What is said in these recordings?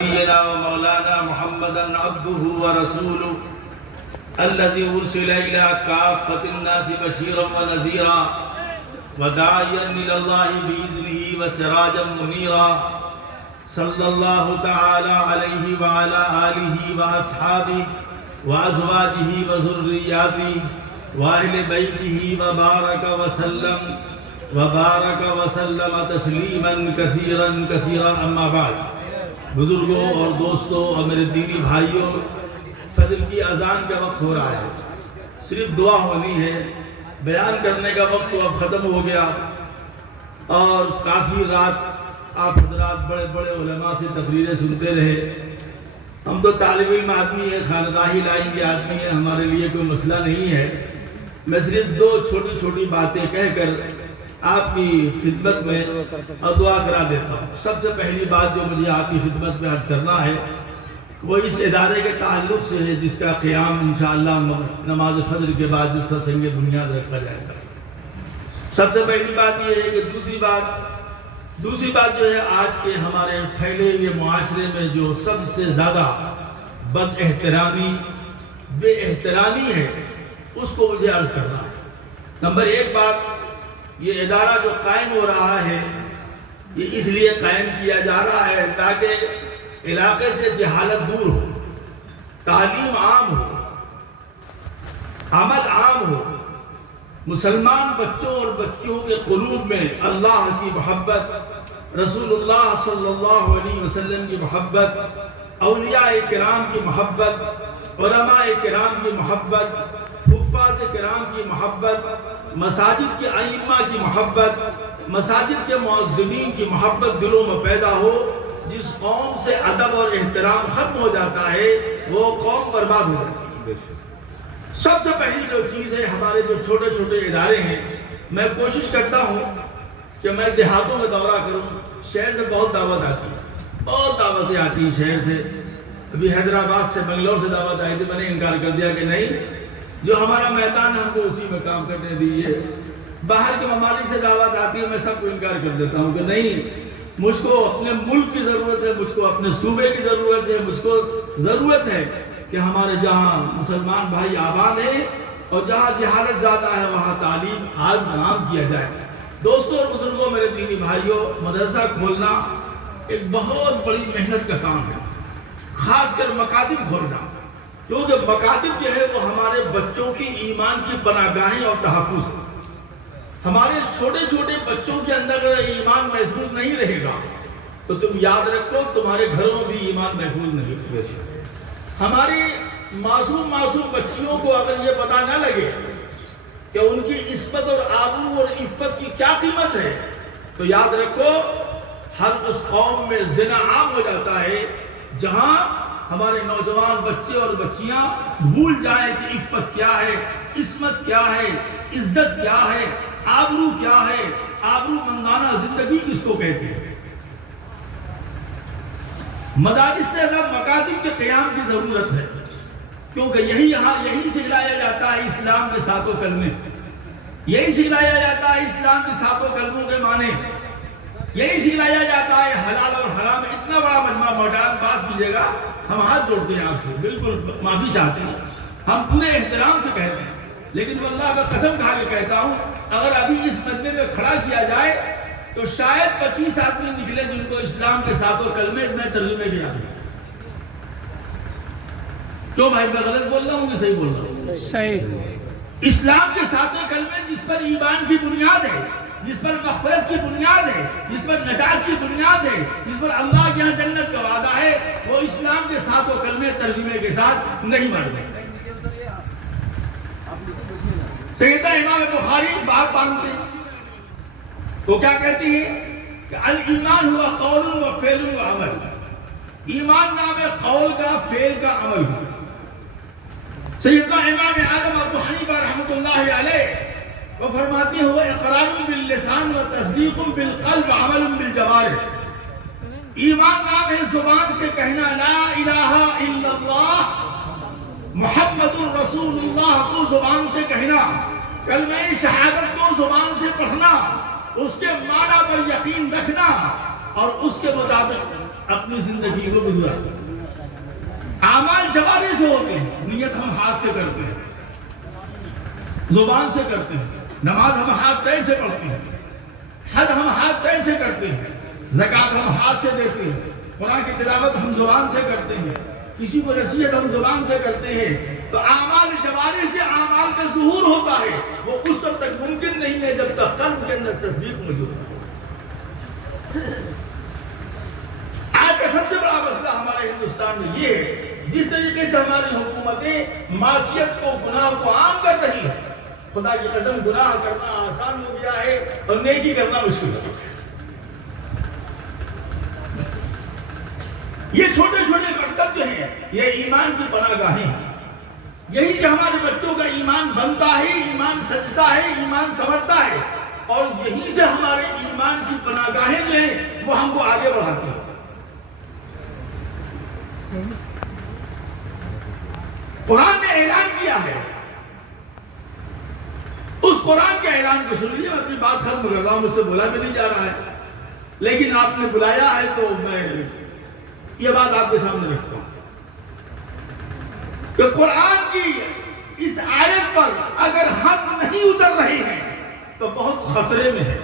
نبينا ومولانا محمدا عبده ورسوله الذي أرسل إلى كافة الناس بشيرا ونذيرا وداعيا إلى الله بإذنه وسراجا منيرا صلى الله تعالى عليه وعلى آله وأصحابه وأزواجه وذرياته وأهل بيته وبارك وسلم تسليما كثيرا كثيرا أما بعد. بزرگوں اور دوستوں اور میرے دینی بھائیوں، فجر کی اذان کا وقت ہو رہا ہے، صرف دعا ہونی ہے، بیان کرنے کا وقت تو اب ختم ہو گیا، اور کافی رات آپ حضرات بڑے بڑے علماء سے تقریریں سنتے رہے. ہم تو طالب علم آدمی ہیں، خانقاہی لائن کے آدمی ہیں، ہمارے لیے کوئی مسئلہ نہیں ہے. میں صرف دو چھوٹی چھوٹی باتیں کہہ کر آپ کی خدمت میں دعا کرا دیتا ہوں. سب سے پہلی بات جو مجھے آپ کی خدمت میں عرض کرنا ہے وہ اس ادارے کے تعلق سے ہے جس کا قیام انشاءاللہ نماز فجر کے بعد جس کا سنگ بنیاد رکھا جائے گا. سب سے پہلی بات یہ ہے کہ دوسری بات جو ہے، آج کے ہمارے پھیلے ہوئے معاشرے میں جو سب سے زیادہ بد احترامی بے احترامی ہے، اس کو مجھے عرض کرنا ہے. نمبر ایک بات، یہ ادارہ جو قائم ہو رہا ہے یہ اس لیے قائم کیا جا رہا ہے تاکہ علاقے سے جہالت دور ہو، تعلیم عام ہو، عمل عام ہو، مسلمان بچوں اور بچیوں کے قلوب میں اللہ کی محبت، رسول اللہ صلی اللہ علیہ وسلم کی محبت، اولیاء کرام کی محبت، علماء کرام کی محبت، حفاظ کرام کی محبت، مساجد کے ائمہ کی محبت، مساجد کے معذبین کی محبت دلوں میں پیدا ہو. جس قوم سے ادب اور احترام ختم ہو جاتا ہے وہ قوم برباد ہو جاتی ہے. سب سے پہلی جو چیز ہے، ہمارے جو چھوٹے چھوٹے ادارے ہیں، میں کوشش کرتا ہوں کہ میں دیہاتوں میں دورہ کروں. شہر سے بہت دعوت آتی ہے، بہت دعوتیں آتی ہیں شہر سے. ابھی حیدرآباد سے بنگلور سے دعوت آئی تھی، میں نے انکار کر دیا کہ نہیں، جو ہمارا میدان ہم کو اسی میں کام کرنے دیجیے. باہر کے ممالک سے دعوت آتی ہے، میں سب کو انکار کر دیتا ہوں کہ نہیں، مجھ کو اپنے ملک کی ضرورت ہے، مجھ کو اپنے صوبے کی ضرورت ہے، مجھ کو ضرورت ہے کہ ہمارے جہاں مسلمان بھائی آباد ہیں اور جہاں جہالت زیادہ ہے وہاں تعلیم عام کیا جائے. دوستوں اور بزرگوں، میرے دینی بھائیوں، مدرسہ کھولنا ایک بہت بڑی محنت کا کام ہے، خاص کر مکاتب کھولنا، کیونکہ مکاتب جو ہے وہ ہمارے بچوں کی ایمان کی پناہ گاہیں اور تحفظ ہے. ہمارے چھوٹے چھوٹے بچوں کے اندر اگر ایمان محفوظ نہیں رہے گا تو تم یاد رکھو تمہارے گھروں میں بھی ایمان محفوظ نہیں رہے گا. ہماری معصوم بچیوں کو اگر یہ پتہ نہ لگے کہ ان کی عصمت اور آبرو اور عفت کی کیا قیمت ہے، تو یاد رکھو ہر اس قوم میں زنا عام ہو جاتا ہے جہاں ہمارے نوجوان بچے اور بچیاں بھول جائیں کہ عفت کیا ہے، عصمت کیا ہے، عزت کیا ہے، آبرو کیا ہے، آبرو مندانہ زندگی کس کو کہتے ہیں. مدارس سے زیادہ مکاتب کے قیام کی ضرورت ہے، کیونکہ یہی سکھلایا جاتا ہے اسلام کے ساتوں کلمے، یہی سکھلایا جاتا ہے اسلام کے ساتوں کلموں کے معنی، یہی سکھلایا جاتا ہے حلال اور حرام. اتنا بڑا مجمع موٹاز بات کیجیے گا، ہم ہاتھ جوڑتے ہیں آپ سے، بالکل معافی چاہتے ہیں، ہم پورے احترام سے کہتے ہیں، لیکن واللہ میں قسم کھا کے کہتا ہوں اگر ابھی اس مجمع میں کھڑا کیا جائے تو شاید 25 آدمی نکلے جن کو اسلام کے ساتوں کلمے میں ترجمے کیا ہے. کیوں بھائی، میں غلط بول رہا ہوں کہ صحیح بول رہا ہوں؟ صحیح. اسلام کے ساتوں کلمے جس پر ایمان کی بنیاد ہے، جس پر مغفرت کی بنیاد ہے، جس پر نجات کی بنیاد ہے، جس پر اللہ کے یہاں جنت کا وعدہ ہے، وہ اسلام کے ساتوں کلمے ترجمے کے ساتھ نہیں مرتے. سیدہ امام بخاری بات مانتے وہ کیا کہتی ہے کہ الایمان ہوا قول و فعل و عمل. ایمان نام ہے قول کا، فعل کا، عمل کا. سیدنا امام اعظم ابو حنیفہ رحمۃ اللہ علیہ وہ فرماتے ہیں وہ اقرار باللسان و تصدیق بالقلب و عمل بالجوارح. ایمان نام ہے زبان سے کہنا لا الہ الا اللہ محمد الرسول اللہ کو زبان سے کہنا، کلمہ شہادت کو زبان سے پڑھنا، اس کے معنی پر یقین رکھنا اور اس کے مطابق اپنی زندگی کو گزارتے ہیں۔ اعمال جوارے سے ہوتے ہیں، نیت ہم ہاتھ سے کرتے ہیں، زبان سے کرتے ہیں، نماز ہم ہاتھ پیر سے پڑھتے ہیں، حج ہم ہاتھ پیر سے کرتے ہیں، زکوٰۃ ہم ہاتھ سے دیتے ہیں، قرآن کی تلاوت ہم زبان سے کرتے ہیں، کسی کو نصیحت ہم زبان سے کرتے ہیں۔ تو اعمال جوارے سے اعمال کا ظہور ہوتا ہے، وہ اس وقت تک ممکن نہیں ہے جب تک قلب کے اندر تصدیق موجود ہے۔ آج کا سب سے بڑا مسئلہ ہمارے ہندوستان میں یہ ہے، جس طریقے سے ہماری حکومتیں معصیت کو، گناہ کو عام کر رہی ہے، خدا کی قسم گناہ کرنا آسان ہو گیا ہے اور نیکی کرنا مشکل ہے۔ یہ چھوٹے چھوٹے مکتب جو ہیں یہ ایمان کی پناہ گاہیں ہیں، یہی سے ہمارے بچوں کا ایمان بنتا ہے، ایمان سجتا ہے، ایمان سنورتا ہے، اور یہی سے ہمارے ایمان کی پناہ گاہیں جو ہیں وہ ہم کو آگے بڑھاتے ہیں۔ قرآن نے اعلان کیا ہے، اس قرآن کے اعلان کو سن لیجیے۔ میں اپنی بات ختم کر رہا ہوں، مجھ سے بولا بھی نہیں جا رہا ہے، لیکن آپ نے بلایا ہے تو میں یہ بات آپ کے سامنے رکھتا ہوں کہ قرآن کی اس آیت پر اگر ہم نہیں اتر رہے ہیں تو بہت خطرے میں ہے،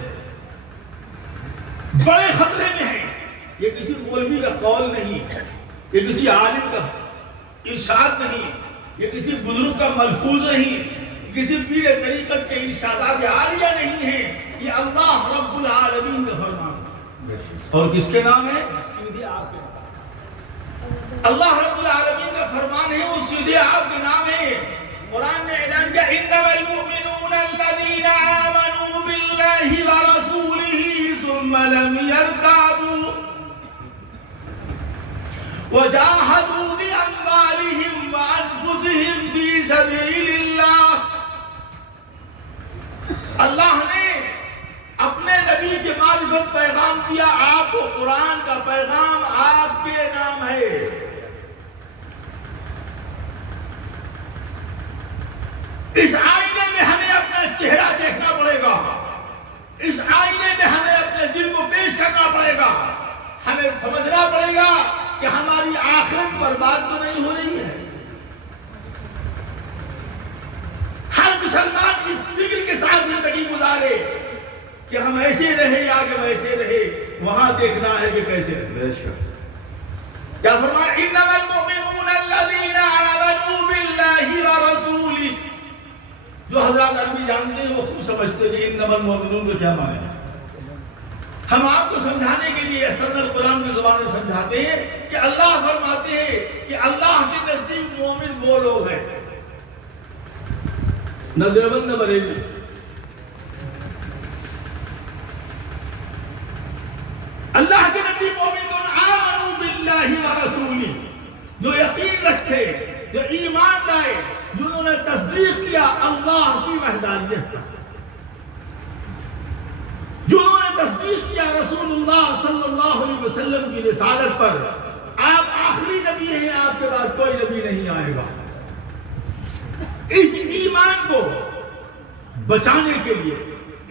بڑے خطرے میں ہے۔ یہ کسی مولوی کا قول نہیں، یہ کسی عالم کا ارشاد نہیں، یہ کسی بزرگ کا ملفوظ نہیں، کسی پیر طریقت کے ارشادات عالیہ نہیں ہے، یہ اللہ رب العالمین کا فرمان ہے۔ اور کس کے نام ہے؟ سیدھے آپ کے نام۔ اللہ رب العالمین کا فرمان ہے، وہ سیدھے آپ کے نام ہے۔ قرآن نے اعلان کیا انما المؤمنون الذین آمنوا باللہ ورسولہ ثم لم یرتابوا وجاہدوا باموالہم وانفسہم فی سبیل اللہ۔ اللہ نے اپنے نبی کے معرفت پیغام دیا، آپ کو قرآن کا پیغام آپ کے نام ہے۔ اس آئینے میں ہمیں اپنا چہرہ دیکھنا پڑے گا، اس آئینے میں ہمیں اپنے دل کو پیش کرنا پڑے گا، ہمیں سمجھنا پڑے گا کہ ہماری آخرت برباد تو نہیں ہو رہی ہے۔ ہر مسلمان اس فکر کے ساتھ زندگی گزارے کہ ہم ایسے رہے یا کہ ویسے رہے، وہاں دیکھنا ہے کہ کیسے رہے۔ کیا فرمایا؟ انما المؤمنون الذین آمنوا باللہ ورسولہ۔ جو حضرات عربی جانتے ہیں وہ خوب سمجھتے ہیں کہ انما المؤمنون کا کیا معنی ہے۔ ہم آپ کو سمجھانے کے لیے سند قرآن کی زبان میں سمجھاتے ہیں کہ اللہ فرماتے ہیں کہ اللہ کے نزدیک مومن وہ لوگ ہیں، نہ دیوبند نہ بریلوی، اللہ کے نبی مومن آمنوا باللہ ورسولہ، جو یقین رکھے، جو ایمان لائے، جنہوں نے تصدیق کیا اللہ کی وحدانیت پر، جنہوں نے تصدیق کیا رسول اللہ صلی اللہ علیہ وسلم کی رسالت پر۔ آپ آخری نبی ہیں، آپ کے بعد کوئی نبی نہیں آئے گا۔ اس ایمان کو بچانے کے لیے،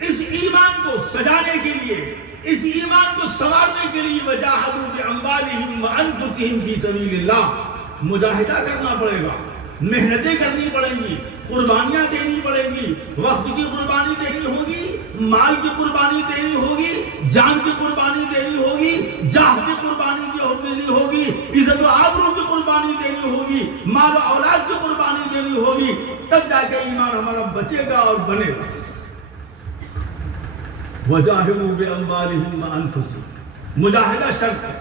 اس ایمان کو سجانے کے لیے، اس ایمان کو سنوارنے کے لیے وجاہدوا باموالہم وانفسہم فی سبیل اللہ، مجاہدہ کرنا پڑے گا، محنتیں کرنی پڑیں گی، قربانیاں دینی پڑیں گی، وقت کی قربانی دینی ہوگی، مال کی قربانی دینی ہوگی، جان کی قربانی دینی ہوگی، جاہ کی قربانی دینی ہوگی، عزت و آبرو کی قربانی دینی ہوگی، مال و اولاد کی قربانی دینی ہوگی، تب جا کے ایمان ہمارا بچے گا اور بنے گا۔ وجاہدوا باموالہم وانفسہم، مجاہدہ شرط ہے۔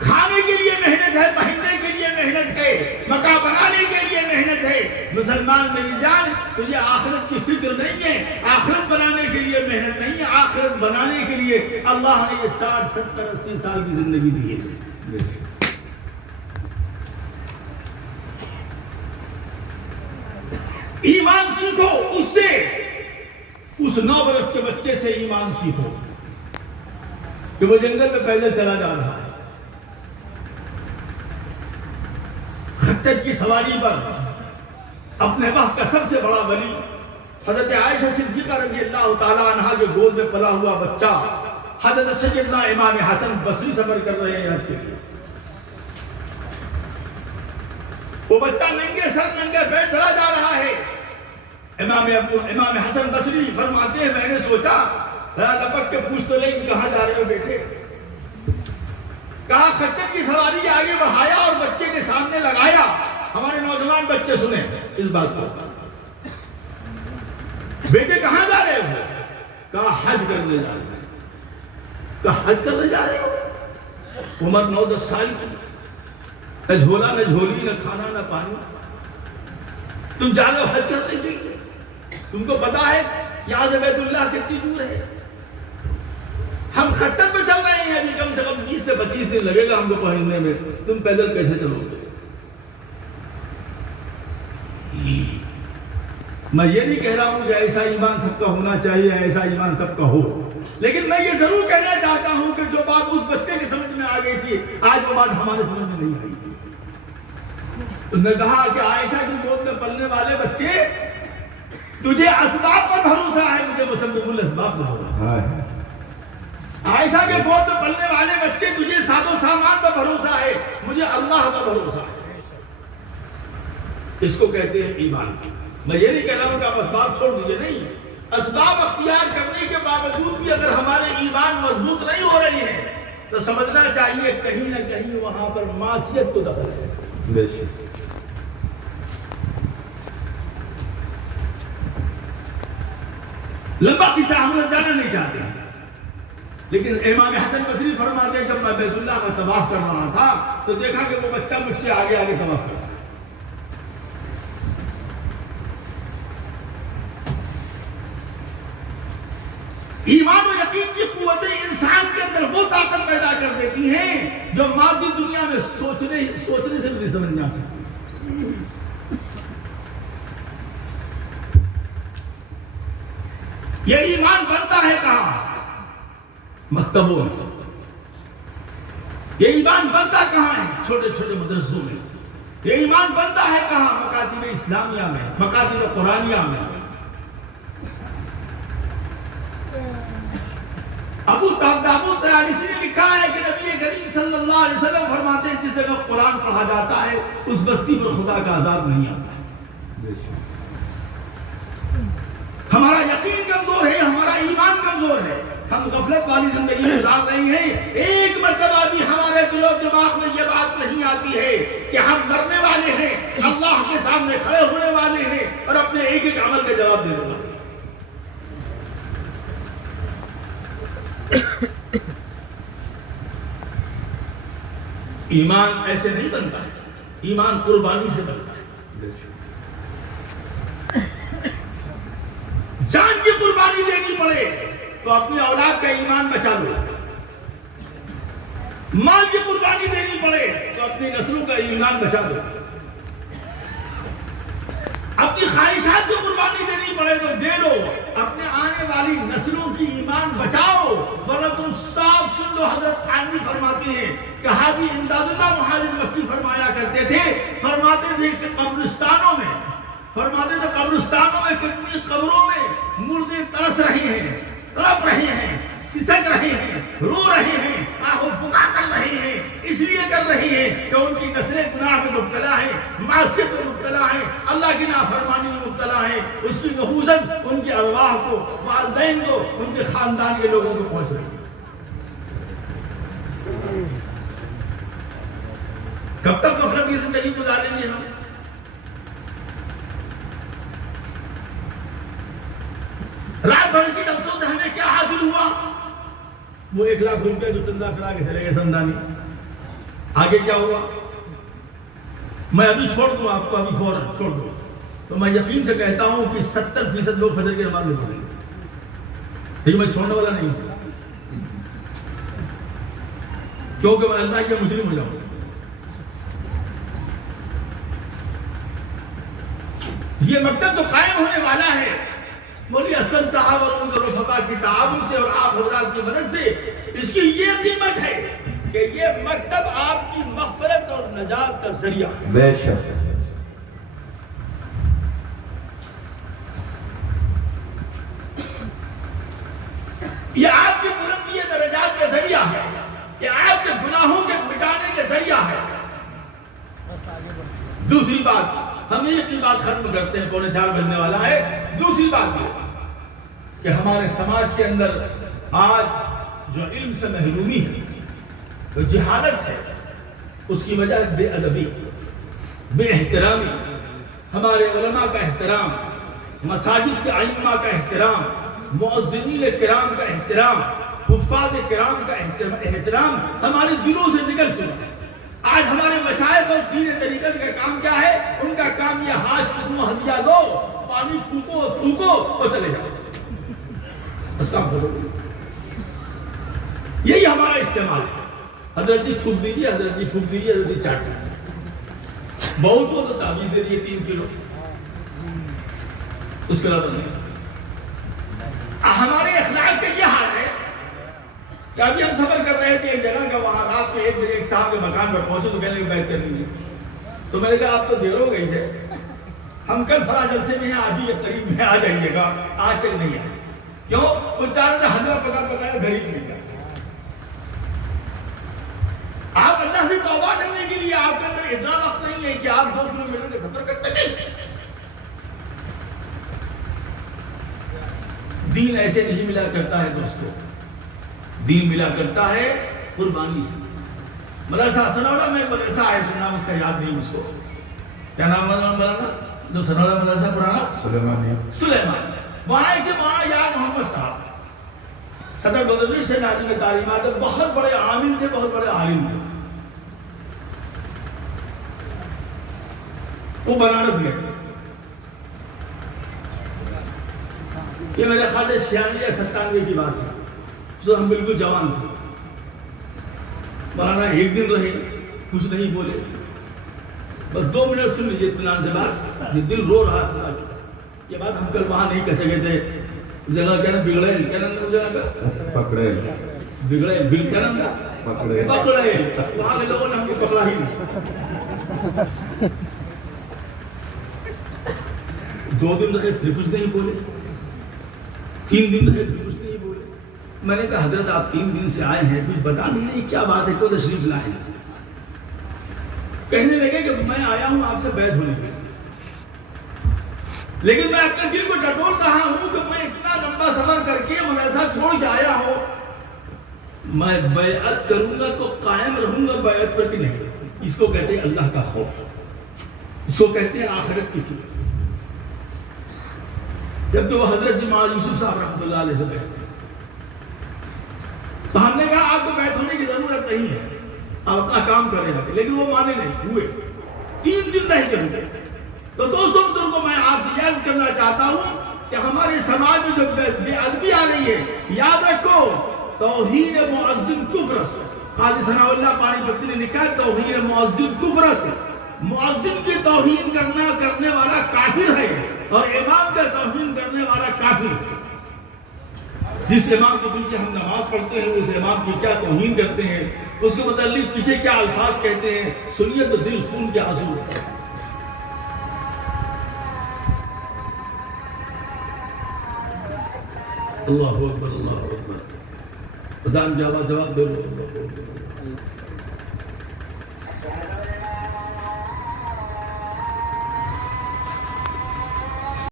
کھانے کے لیے محنت ہے، پہننے کے لیے محنت ہے، مکان بنانے کے لیے محنت ہے۔ مسلمان میری جان، تجھے آخرت کی فکر نہیں ہے، آخرت بنانے کے لیے محنت نہیں ہے، آخرت بنانے کے لیے اللہ نے یہ 60 70 80 سال کی زندگی دی ہے۔ ایمان سیکھو، اس سے، اس 9 برس کے بچے سے ایمان سیکھو کہ وہ جنگل میں پیدل چلا جا رہا ہے، خچر کی سواری پر اپنے وقت کا سب سے بڑا ولی حضرت عائشہ صدیقہ رضی اللہ تعالیٰ عنہ کے گود میں پلا ہوا بچہ حضرت سیدنا امام حسن بصری سفر کر رہے ہیں حج کے لیے. وہ بچہ ننگے سر ننگے پیٹ چلا جا رہا ہے. امام حسن بصری فرماتے ہیں میں نے سوچا ذرا لپک کے پوچھ تو لیں کہاں جا رہے ہو بیٹے. کہا خچر کی سواری آگے بڑھایا اور بچے کے سامنے لگایا. ہمارے نوجوان بچے سنیں اس بات کو. بیٹے کہاں جا رہے ہو؟ کہا حج کرنے جا رہے ہیں. کہا حج کرنے جا رہے ہو؟ عمر 9-10 سال کی, نہ جھولا نہ جھولی نہ کھانا نہ پانی, تم جا رہے ہو حج کرنے کے لیے. تم کو پتا ہے یہاں سے بیت اللہ کتنی دور ہے؟ ہم خچر پہ چل رہے ہیں, ابھی کم سے کم 20 سے 25 دن لگے گا ہم کو پہنچنے میں. تم پیدل کیسے چلو گے؟ میں یہ نہیں کہہ رہا ہوں کہ ایسا ایمان سب کا ہونا چاہیے, ایسا ایمان سب کا ہو, لیکن میں یہ ضرور کہنا چاہتا ہوں کہ جو بات اس بچے کی سمجھ میں آ گئی تھی آج وہ بات ہمارے سمجھ میں نہیں آئی. اس نے کہا کہ عائشہ کی گود میں پلنے والے بچے تجھے اسباب پر بھروسہ ہے, مجھے مسبب الاسباب پر بھروسہ ہے. عائشہ کے گود میں پلنے والے بچے تجھے ساز و سامان پر بھروسہ ہے, مجھے اللہ پر بھروسہ ہے. اس کو کہتے ہیں ایمان. میں یہ نہیں کہہ رہا ہوں کہ آپ اسباب چھوڑ دیجئے, نہیں. اسباب اختیار کرنے کے باوجود بھی اگر ہمارے ایمان مضبوط نہیں ہو رہی ہیں تو سمجھنا چاہیے کہیں نہ کہیں وہاں پر معصیت کو دخل ہے. لمبا قصہ ہم لوگ جانا نہیں چاہتے, لیکن امام حسن بصری فرماتے ہیں جب میں بیت اللہ کا طواف کر رہا تھا تو دیکھا کہ وہ بچہ مجھ سے آگے آگے طواف کرتا. ایمان و یقین کی قوتیں انسان کے اندر وہ طاقت پیدا کر دیتی ہیں جو مادی دنیا میں سوچنے سے بھی نہیں سمجھ میں آ سکتی. یہ ایمان بنتا ہے کہاں؟ مکتبوں میں. یہ ایمان بنتا کہاں ہے؟ چھوٹے چھوٹے مدرسوں میں. یہ ایمان بنتا ہے کہاں؟ مکاتب اسلامیہ میں, مکاتب قرآنیہ میں. ابو طیالسی نے لکھا ہے کہ نبی کریم صلی اللہ علیہ وسلم فرماتے ہیں جس جگہ قرآن پڑھا جاتا ہے اس بستی پر خدا کا عذاب نہیں آتا ہے. ہمارا یقین کمزور ہے, ہمارا ایمان کمزور ہے, ہم غفلت والی زندگی گزار رہے ہیں. ایک مرتبہ بھی ہمارے دل و دماغ میں یہ بات نہیں آتی ہے کہ ہم مرنے والے ہیں, اللہ کے سامنے کھڑے ہونے والے ہیں اور اپنے ایک ایک عمل کا جواب دینے والے ہیں. ایمان ایسے نہیں بنتا ہے, ایمان قربانی سے بنتا ہے. جان کی قربانی دینی پڑے تو اپنی اولاد کا ایمان بچا لو. مال کی قربانی دینی پڑے تو اپنی نسلوں کا ایمان بچا لو. اپنی خواہشات کی قربانی دینی پڑے تو دے لو, اپنے آنے والی نسلوں کی ایمان بچاؤ. ورنہ تم صاف سن لو, حضرت تھانوی فرماتے ہیں کہ حاجی امداد اللہ مہاجر مکی فرمایا کرتے تھے, فرماتے تھے کہ قبرستانوں میں کتنی قبروں میں مردے ترس رہے ہیں, تڑپ رہے ہیں, سسک رہے ہیں, رو رہے ہیں, آہو بکا کر رہے ہیں. اس لیے کر رہے ہیں کہ ان کی نسلیں گناہ میں مبتلا ہیں, معصیت میں مبتلا ہیں, اللہ کی نافرمانی میں مبتلا ہیں. اس کی نحوست ان کی ارواح کو, والدین کو, ان کے خاندان کے لوگوں کو پہنچ رہی ہے. کب تک غفلت کی زندگی گزاریں گے ہم؟ رات بھر کی جلسوں سے ہمیں کیا حاصل ہوا؟ وہ 1 لاکھ روپے جو چندہ کرا کے چلے گئے سمدانی. آگے کیا ہوا؟ میں ابھی چھوڑ دوں آپ کو, ابھی فوراً چھوڑ دوں تو میں یقین سے کہتا ہوں کہ 70% لوگ فجر کی نماز نہیں پڑھیں گے. لیکن میں چھوڑنے والا نہیں ہوں, کیونکہ میں اللہ کے مجرم ہو جاؤں. یہ مکتب تو قائم ہونے والا ہے مولوی اسلم صاحب اور ان کے رفقا کی تعاون سے اور آپ حضرات کی مدد سے. اس کی یہ قیمت ہے کہ یہ مکتب آپ کی مغفرت اور نجات کا ذریعہ ہے. بے شک. یہ آپ کی بلندی درجات دوسری بات، ہم یہ اپنی بات ختم کرتے ہیں، 3:45 بجنے والا ہے۔ دوسری بات یہ کہ ہمارے سماج کے اندر آج جو علم سے محرومی ہے، جو جہالت ہے، اس کی وجہ بے ادبی، بے احترامی، ہمارے علماء کا احترام، مساجد کے ائمہ کا احترام، مؤذنین کرام کا احترام، حفاظ کرام کا احترام ہمارے دلوں سے نکل چکا ہے۔ آج ہمارے مشائخ اور دین طریقت کا کام کیا ہے؟ ان کا کام یہ ہاتھ چکو، ہدیہ دو، پانی پھونکو تھوکو اور چلے جاؤ، بس کام کرو۔ یہی ہمارا استعمال ہے، حضرت جی تھوک دیجیے، حضرت جی پھونک دیجیے، حضرت جی چاٹ دیجیے، بہت ہو تو تعویذ دے دیے 3 کلو، اس کے علاوہ نہیں۔ ہمارے اخلاق کا یہ حال ہے کہ ابھی ہم سفر کر رہے تھے ایک جگہ کا، وہاں رات میں 1 بجے ایک صاحب کے مکان پر پہنچے تو کہنے لگے بیعت کر لیجیے۔ تو میں نے کہا آپ تو دیر ہو گئی ہے، ہم کل فلاں جلسے میں ہیں، ابھی قریب میں آ جائیے گا، آج تک نہیں آئے۔ کیوں؟ وہ چاہ رہے تھے حلوہ پکایا غریب مل گیا۔ آپ اللہ سے توبہ کرنے کے لیے آپ کے اندر اتنا وقت نہیں ہے کہ آپ 2 کلومیٹر کا سفر کر سکیں۔ دین ایسے نہیں ملا کرتا ہے دوستو، دین ملا کرتا ہے قربانی سے۔ مدرسہ سنولا میں مدرسہ ہے، نام اس کا یاد نہیں مجھ کو، کیا نام مولانا جو سنولا مدرسہ پرانا؟ سلیمان۔ وہاں ایک مولانا یار محمد صاحب صدر بدوی سے ناظم تعلیمات، بہت بڑے عامل تھے، بہت بڑے عالم تھے۔ وہ بنارس گئے، یہ میرے خیال 96 یا 97 کی بات ہے، تو ہم بالکل جوان تھے۔ مولانا 1 دن رہے، کچھ نہیں بولے، بس 2 منٹ سن لیجیے اطمینان سے بات، یہ دل رو رہا تھا۔ یہ بات ہم کل وہاں نہیں کہہ سکے تھے، جگہ کہنا بگڑے، کہنا پکڑے، بگڑے، کہنا پکڑے، وہاں کے لوگوں نے ہم کو پکڑا ہی نہیں۔ 2 دن رہے پھر کچھ نہیں بولے، 3 دن رہے پھر کچھ نہیں بولے۔ میں نے کہا حضرت آپ 3 دن سے آئے ہیں، کچھ بتا نہیں کیا بات ہے، کوئی تشریف لائیں؟ کہنے لگے کہ میں آیا ہوں آپ سے بیعت ہونے کے لیے، لیکن میں اپنے دل کو ٹٹول رہا ہوں کہ میں اتنا لمبا سفر کر کے مدرسہ چھوڑ کے آیا ہوں، میں بیعت کروں گا تو قائم رہوں گا بیعت پر کہ نہیں؟ اس کو کہتے ہیں اللہ کا خوف، اس کو کہتے ہیں آخرت کی فکر۔ جبکہ وہ حضرت جی مولانا یوسف صاحب رحمۃ اللہ علیہ سے بیعت، تو ہم نے کہا آپ کو بیعت ہونے کی ضرورت نہیں ہے، آپ اپنا کام کر رہے ہیں، لیکن وہ مانے نہیں ہوئے، 3 دن نہیں کریں گے۔ تو دوستوں بزرگوں، میں آپ سے یاد کرنا چاہتا ہوں کہ ہمارے سماج میں جو بے ادبی آ رہی ہے، یاد رکھو توہین مؤذن کفر ہے۔ قاضی ثناء اللہ پانی پتی نے لکھا ہے توہین مؤذن کفر ہے، مؤذن کی توہین کرنے والا کافر ہے، اور امام کا توہین کرنے والا کافر ہے۔ جس امام کے پیچھے ہم نماز پڑھتے ہیں، اس امام کی کیا توہین کرتے ہیں، اس کے متعلق پیچھے کیا الفاظ کہتے ہیں، سنیے تو دل خون کے آنسو ہوتا ہے۔ اللہ اکبر، اللہ اکبر، خدا جواب دے لو۔